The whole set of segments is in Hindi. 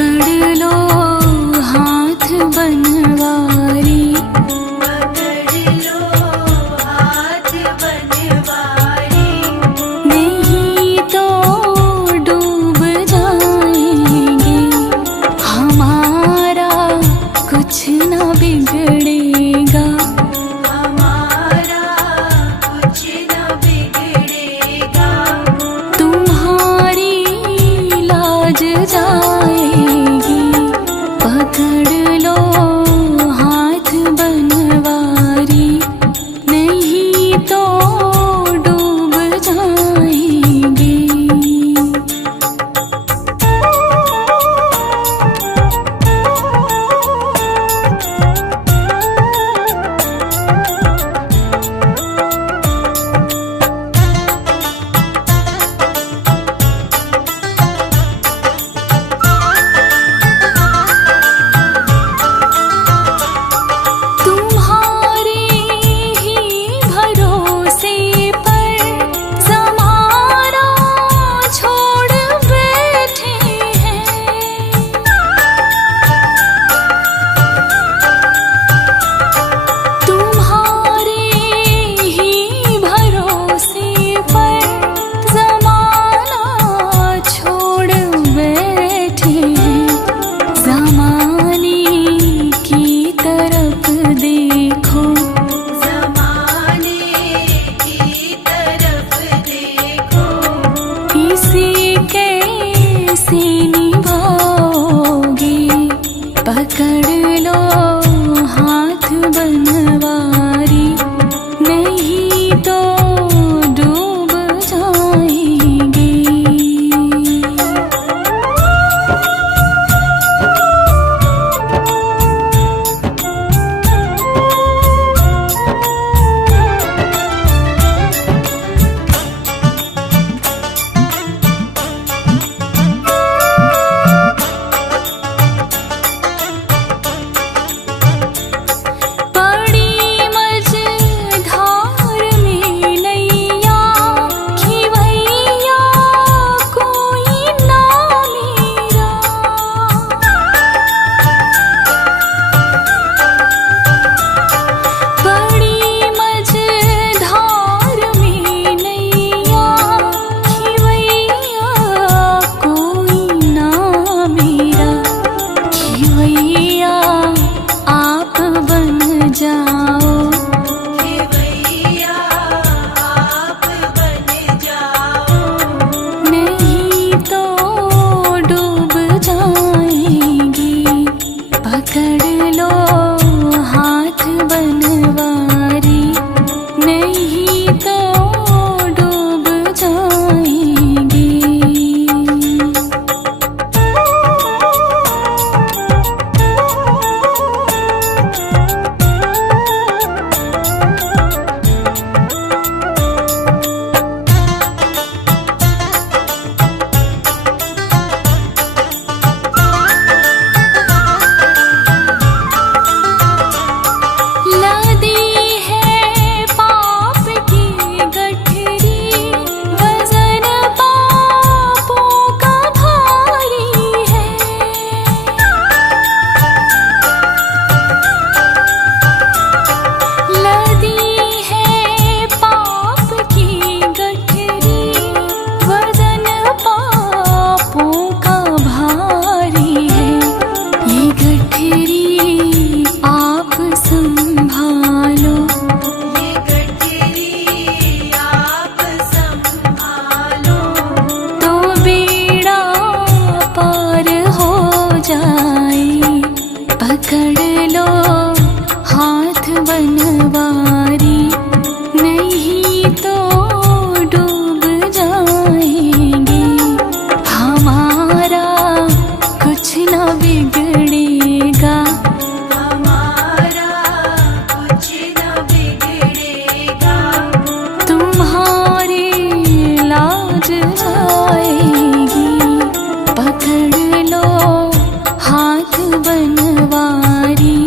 पकड़ लो हाथ बनवारी, पकड़ लो हाथ बनवारी, नहीं तो डूब जाएंगे, हमारा कुछ न बिगड़ेगा, हमारा कुछ न बिगड़ेगा, तुम्हारी लाज जाएगी। पकड़ लो हाथ बनवारी, नहीं तो डूब जाएंगे। तुम्हारे ही भरोसे पर ज़माना छोड़ बैठे हैं, तुम्हारे ही भरोसे पर ज़माना छोड़ बैठे हैं। ज़माने की तरफ देखो, ज़माने की तरफ देखो, इसे कैसे निभाओगे। पकड़ लो हाथ बनवारी, नहीं तो डूब जाएंगे। पड़ी मझधार में नैया, खिवैया कोई ना मेरा। पड़ी मझधार में नैया, खिवैया कोई ना मेरा। खिवैया आप बन जाओ, खिवैया आप बन जाओ, नहीं तो डूब जाएंगे। पकड़ लो हाथ बनवारी, नहीं तो डूब जाएंगे। लदी है पाप की गठरी, वजन पापों का भारी है। लदी है पाप की गठरी, वजन पापों का भारी है। ये गठरी आप संभालो, ये गठरी आप संभालो, तो बेड़ा पार हो जाए। पकड़ लो हाथ बनवारी, नहीं तो डूब जाएंगे, हमारा कुछ न बिगड़ेगा, हमारा कुछ न बिगड़ेगा, तुम्हारी लाज जाएगी। पकड़ लो हाथ बनवारी,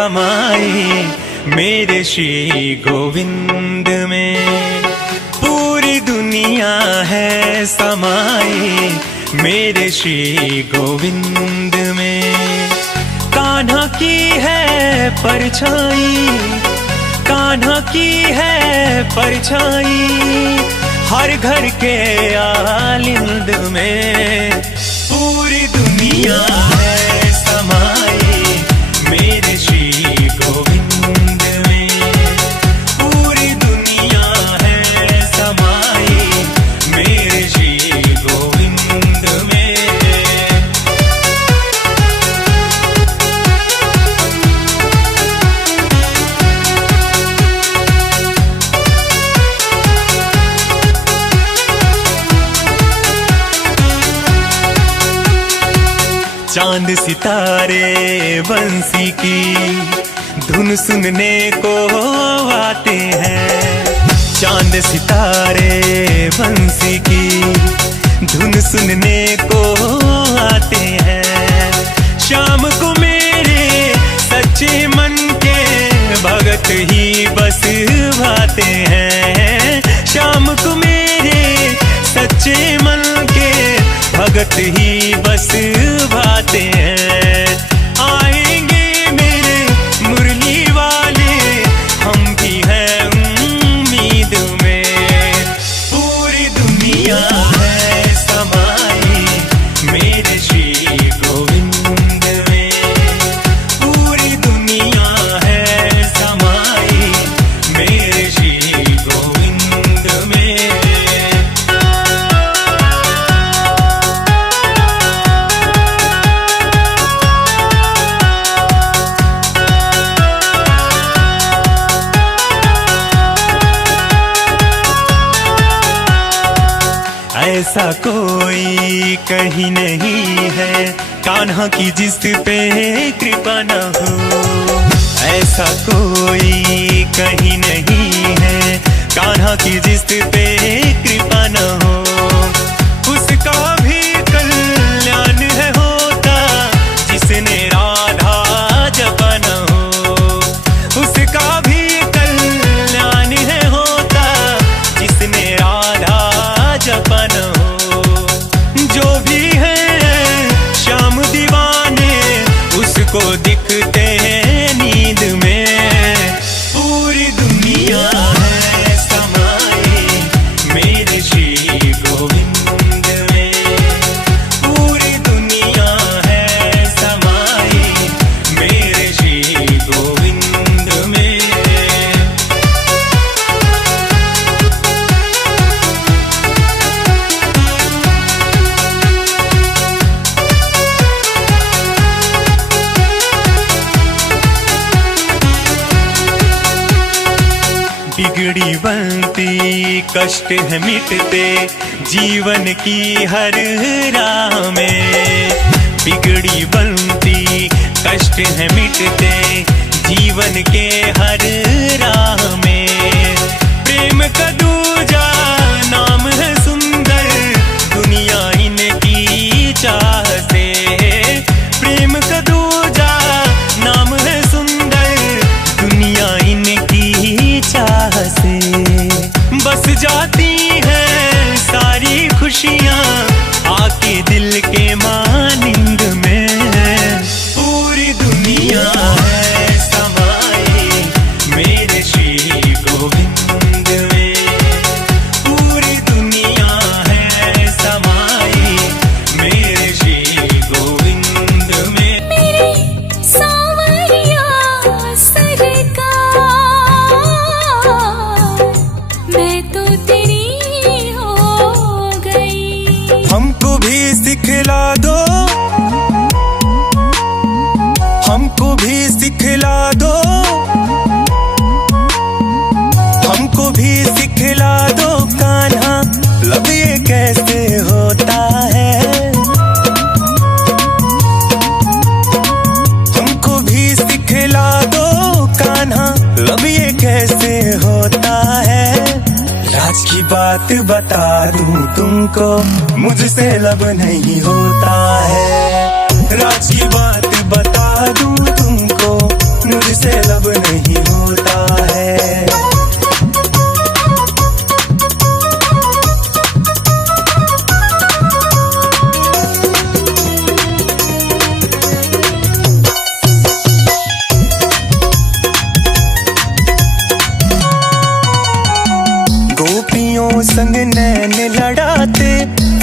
समाई मेरे श्री गोविंद में। पूरी दुनिया है समाई मेरे श्री गोविंद में। कान्हा की है परछाई, कान्हा की है परछाई हर घर के आलिंद में। पूरी दुनिया है समाई मेरे श्री गोविंद में। पूरी दुनिया है समाई मेरे श्री गोविंद में। चांद सितारे बंसी की धुन सुनने को आते हैं। चांद सितारे बंसी की धुन सुनने को आते हैं। शाम को मेरे सच्चे मन के भगत ही बस भाते हैं। शाम को मेरे सच्चे मन के भगत ही बस भाते हैं। आएंगे मेरे मुरली वाले हम भी हैं उम्मीद में। पूरी दुनिया है समाई मेरे श्री गोविंद में। पूरी दुनिया है समाई मेरे श्री गोविंद में। ऐसा कोई कहीं नहीं है कान्हा की जिस पे कृपा न हो। ऐसा कोई कहीं नहीं है कान्हा की जिस पे कृपा न हो। उसका भी कल्याण है होता जिसने राधा जपा न हो। उसका भी कल्याण है होता जिसने राधा जपा न हो। जो भी है श्याम दीवाने उसको दिखते हैं नींद में। पूरी दुनिया है समाई मेरे श्री गोविंद में। पूरी दुनिया है समाई मेरे श्री गोविंद में। बिगड़ी बनती कष्ट है मिटते जीवन की हर राह में। बिगड़ी बनती कष्ट है मिटते जीवन के हर राह में। प्रेम का दूजा नाम है सुंदर दुनिया इनकी चाह से। प्रेम का दूजा नाम है सुंदर दुनिया इनकी चाह से। बस जाती हैं सारी खुशियाँ आके दिल के मानिंद में। पूरी दुनिया है समाई मेरे श्री गोविंद में। पूरी दुनिया है समाई मेरे श्री गोविंद में। मेरे सावरिया सरकार मैं तो तेरी हो गई। हमको भी सिखला दो, हमको भी सिखला दो, हमको भी सिखला दो कान्हा लब ये कैसे होता है। हमको भी सिखला दो कान्हा लब ये कैसे होता है। राज की बात बता दूं तुमको मुझसे लब नहीं होता है। राज की बात बता दूं तुमको मुझसे लब नहीं होता है। गोपियों संग नैन लड़ाते,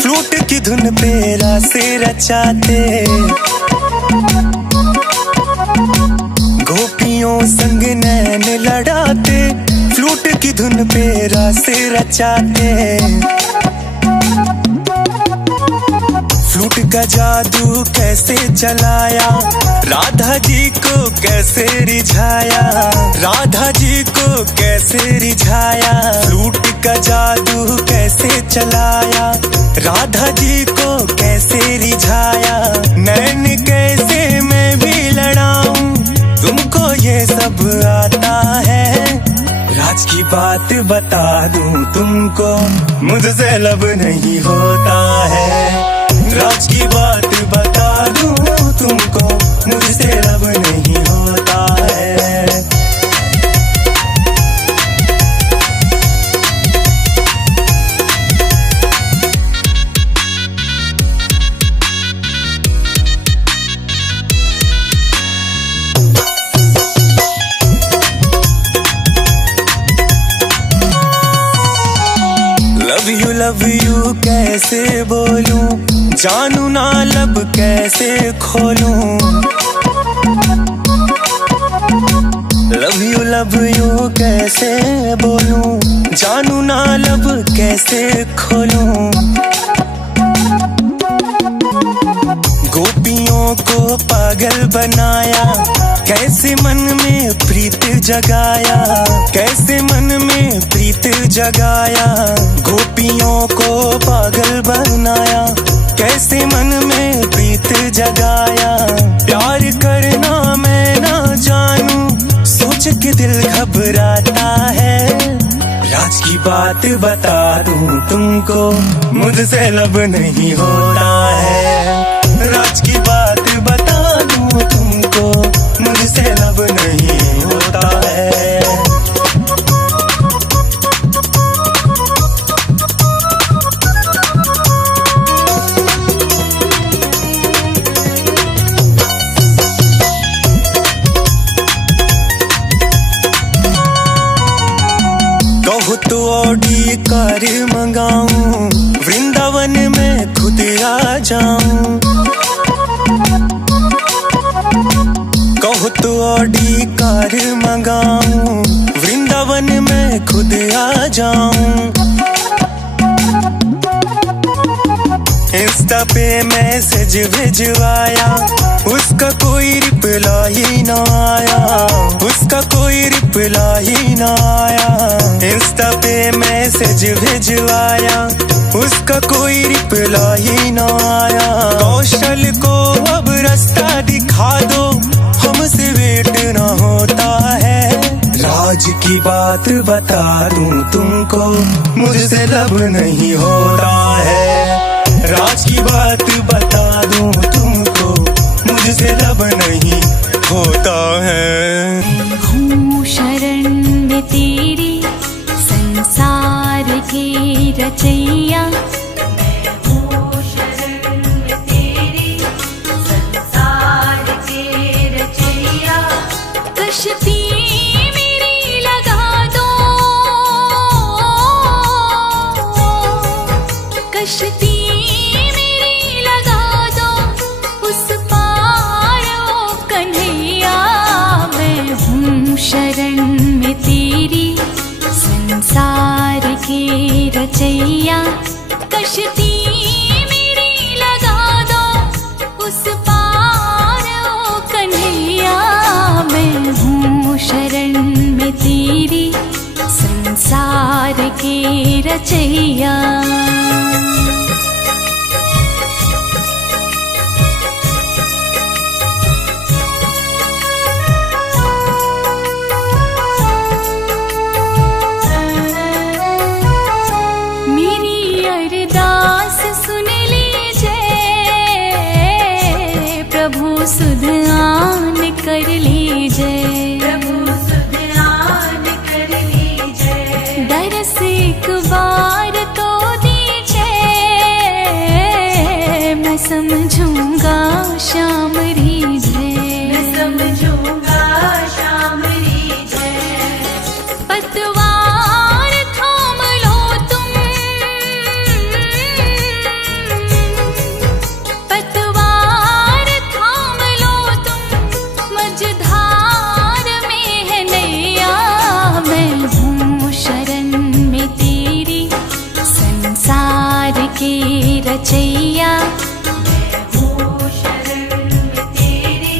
फ्लूट की धुन पे रासे रचाते। गोपियों संग नैन लड़ाते, फ्लूट की धुन पे रासे रचाते। फ्लूट का जादू कैसे चलाया, राधा जी को कैसे रिझाया, राधा जी को कैसे रिझाया। फ्लूट का जादू कैसे चलाया, राधा जी को कैसे रिझाया। नैन कैसे मैं भी लड़ाऊं, तुमको ये सब आता है। राज की बात बता दूं तुमको, मुझसे लब नहीं होता है। राज की बात बता दूं तुमको, मुझसे लब नहीं होता है। लव यू कैसे बोलूं, जानू ना लब कैसे खोलूं। लव यू कैसे बोलूं, जानू ना लब कैसे खोलूं। गोपियों को पागल बनाया, कैसे मन में प्रीत जगाया, कैसे मन में प्रीत जगाया। गोपियों को पागल बनाया, कैसे मन में प्रीत जगाया। प्यार करना मैं ना जानू, सोच के दिल घबराता है। राज की बात बता दूं तुमको, मुझसे लब नहीं होता है। राज की बात बता दूं तुमको, मुझसे लब नहीं होता है। कहो तो ऑडी कार मंगाऊं, वृंदावन में खुद आ जाऊं। कहो तो ऑडी कार मंगाऊं, वृंदावन में खुद आ जाऊं। इंस्टा पे मैसेज भिजवाया, उसका कोई रिप्लाई ना आया, उसका कोई रिप्लाई ना आया। इंस्टा पे मैसेज भिजवाया, उसका कोई रिप्लाई ना आया। कौशल को अब रास्ता दिखा दो, हमसे वेट ना होता है। राज की बात बता दूं तुमको, मुझसे लब नहीं होता है। राज की बात बता दूं तुमको, मुझसे लब नहीं होता है। हूँ शरण में तेरी, संसार की रचैया। मैं हूँ शरण में तेरी, संसार के रचैया। कश्ती मेरी लगा दो, कश्ती मेरी लगा दो, उस पार ओ कन्हैया। मैं हूँ शरण में तेरी, संसार की रचैया। कश्ती मेरी लगा दो, उस पार ओ कन्हैया। मैं हूँ शरण में तेरी, संसार की रचैया। मेरी अरदास सुन लीजिए, प्रभु सुध आन कर लीजिए। बस एक बार तो दीजिए, मैं समझूंगा श्याम हृदय, मैं समझूंगा श्याम हृदय। पतवार थाम लो तुम, पतवार थाम लो तुम, मझधार में है नैया। मैं हूँ शरण में तेरी, संसार के रचैया। मैं हूँ शरण में तेरी,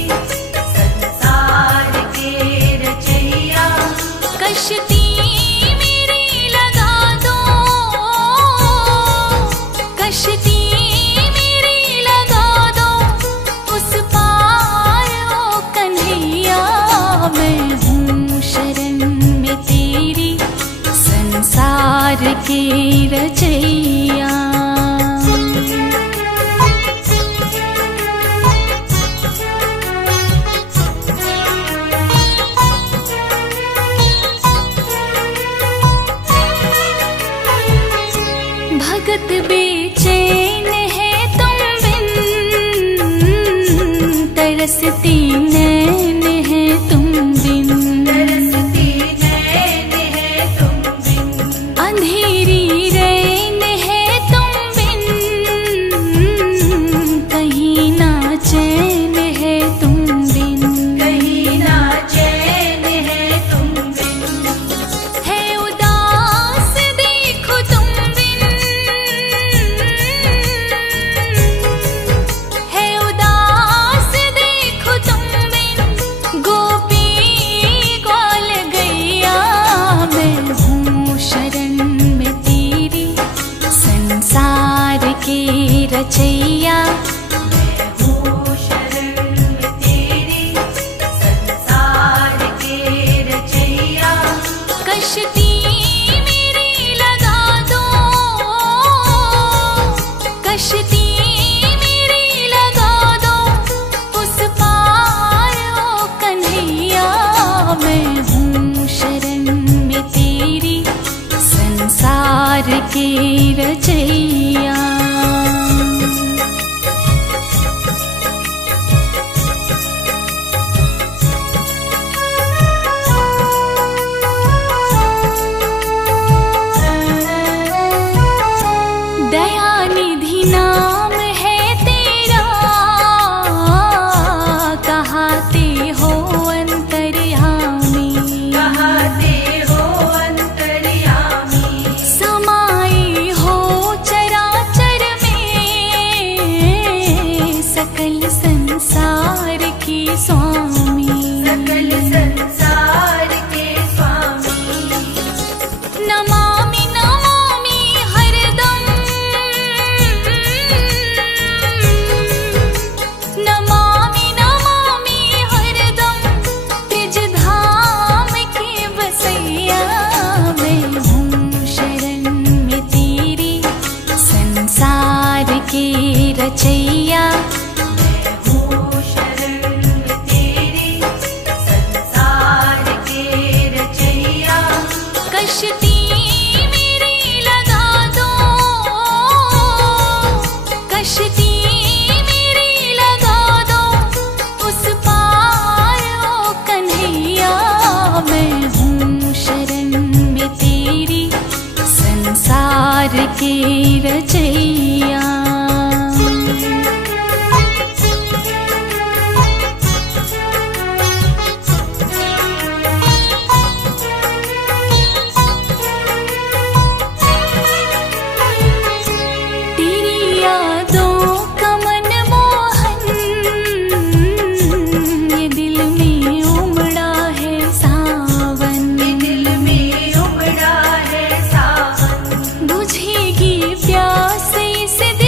संसार के रचैया। कश्ती मेरी लगा दो, कश्ती मेरी लगा दो, उस पार ओ कन्हैया। मैं हूँ शरण में तेरी, संसार के रचैया। भगत बेचैन है तुम बिन, तरसती नैन है तुम बिन, तरसती नैन है तुम बिन, अंधेरी रैन है तुम बिन, कहीं ना चैन है तुम बिन, कहीं ना चैन है तुम बिन। है उदास देखो तुम बिन, है उदास देखो तुम बिन, गोपी ग्वाल गैया। मैं हूँ शरण में तेरी, संसार के रचैया। मैं हूँ शरण में तेरी, संसार के रचैया। कश्ती मेरी लगा दो, कश्ती मेरी लगा दो, उस पार ओ कन्हैया। मैं हूँ शरण में तेरी, संसार के रचैया। दयानिधि नाम है तेरा, कहाते हो अंतर्यामी, कहाते हो अंतर्यामी, समाये हो चराचर में, सकल संसार के स्वामी, सकल संसार के स्वामी। नमामि नमामि हरदम, नमामि नमामि हरदम, त्रिज धाम के बसैया। मैं हूँ शरण में तेरी, संसार के रचैया। मैं हूँ शरण में तेरी, संसार के रचैया। कश्ती मेरी लगा दो, कश्ती मेरी लगा दो, उस पार ओ कन्हैया। मैं हूँ शरण में तेरी, संसार के रचैया। तेरी यादों का मन मोहन, ये दिल में उमड़ा है सावन, ये दिल में उमड़ा है सावन, बुझेगी प्यास इस दिल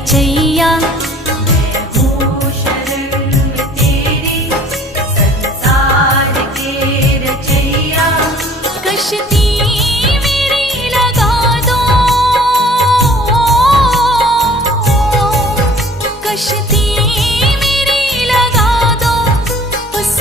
रचैया। मैं हूँ शरण में तेरी संसार के रचैया। कश्ती मेरी लगा दो, कश्ती मेरी लगा दो, उस